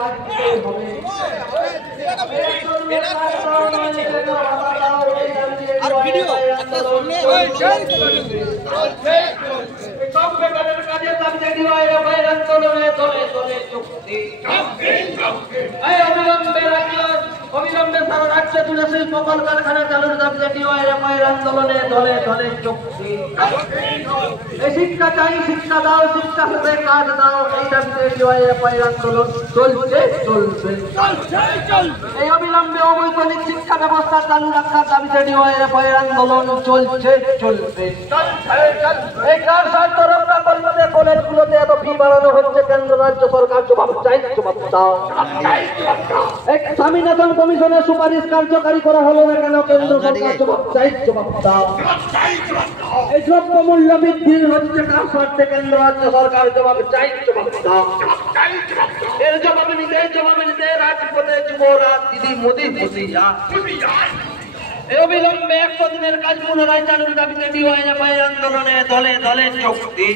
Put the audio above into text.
কাজ দিতেই হবে। আর ভিডিও একটা সামনে সব বেকারের কাজে দাবিতে ডিওয়াইএ বাইরে আন্দোলনে দলে দলে চুক্তি অবিলম্বে সারা রাজ্যে জুড়ে শিল্প কলকারখানা চালুর দাবিতে ডিওয়াইএ বাইরে আন্দোলনে দলে দলে চুক্তি। এই শিক্ষা চাই, শিক্ষা দাও, শিক্ষা সাথে কাজ দাও, এই দাবিতে ডিওয়াইএ বাইরে আন্দোলন চলছে চলবে। এই অবিলম্বে অবৈতনিক শিক্ষা ব্যবস্থা চালু রাখার দাবিতে ডিওয়াইএ বাইরে আন্দোলন চলছে চলবে। এই কার স্বার্থ রক্ষা করতে কলেজগুলোতে এত ফি বাড়ানো হচ্ছে, কেন্দ্র রাজ্য সরকার জবাব চাই, জবাব দাও। এক স্বামীনাথন কমিশনের সুপারিশ কার্যকারী করা হলো না কেন, কেন্দ্র সরকার জবাব চাই, জবাব দাও। এই দ্রব্য মূল্য বৃদ্ধির হচ্ছে কার স্বার্থে, কেন্দ্র রাজ্য সরকার জবাব চাই, জবাব দাও। এর জবাবে নিতে রাজপথে যুবরাজ দিদি মোদি বসিয়া। অবিলম্বে 100 দিনের কাজ পুনরায় চালুর দাবিতে ডিওয়াইএ বাইরে আন্দোলনে দলে দলে চুক্তি।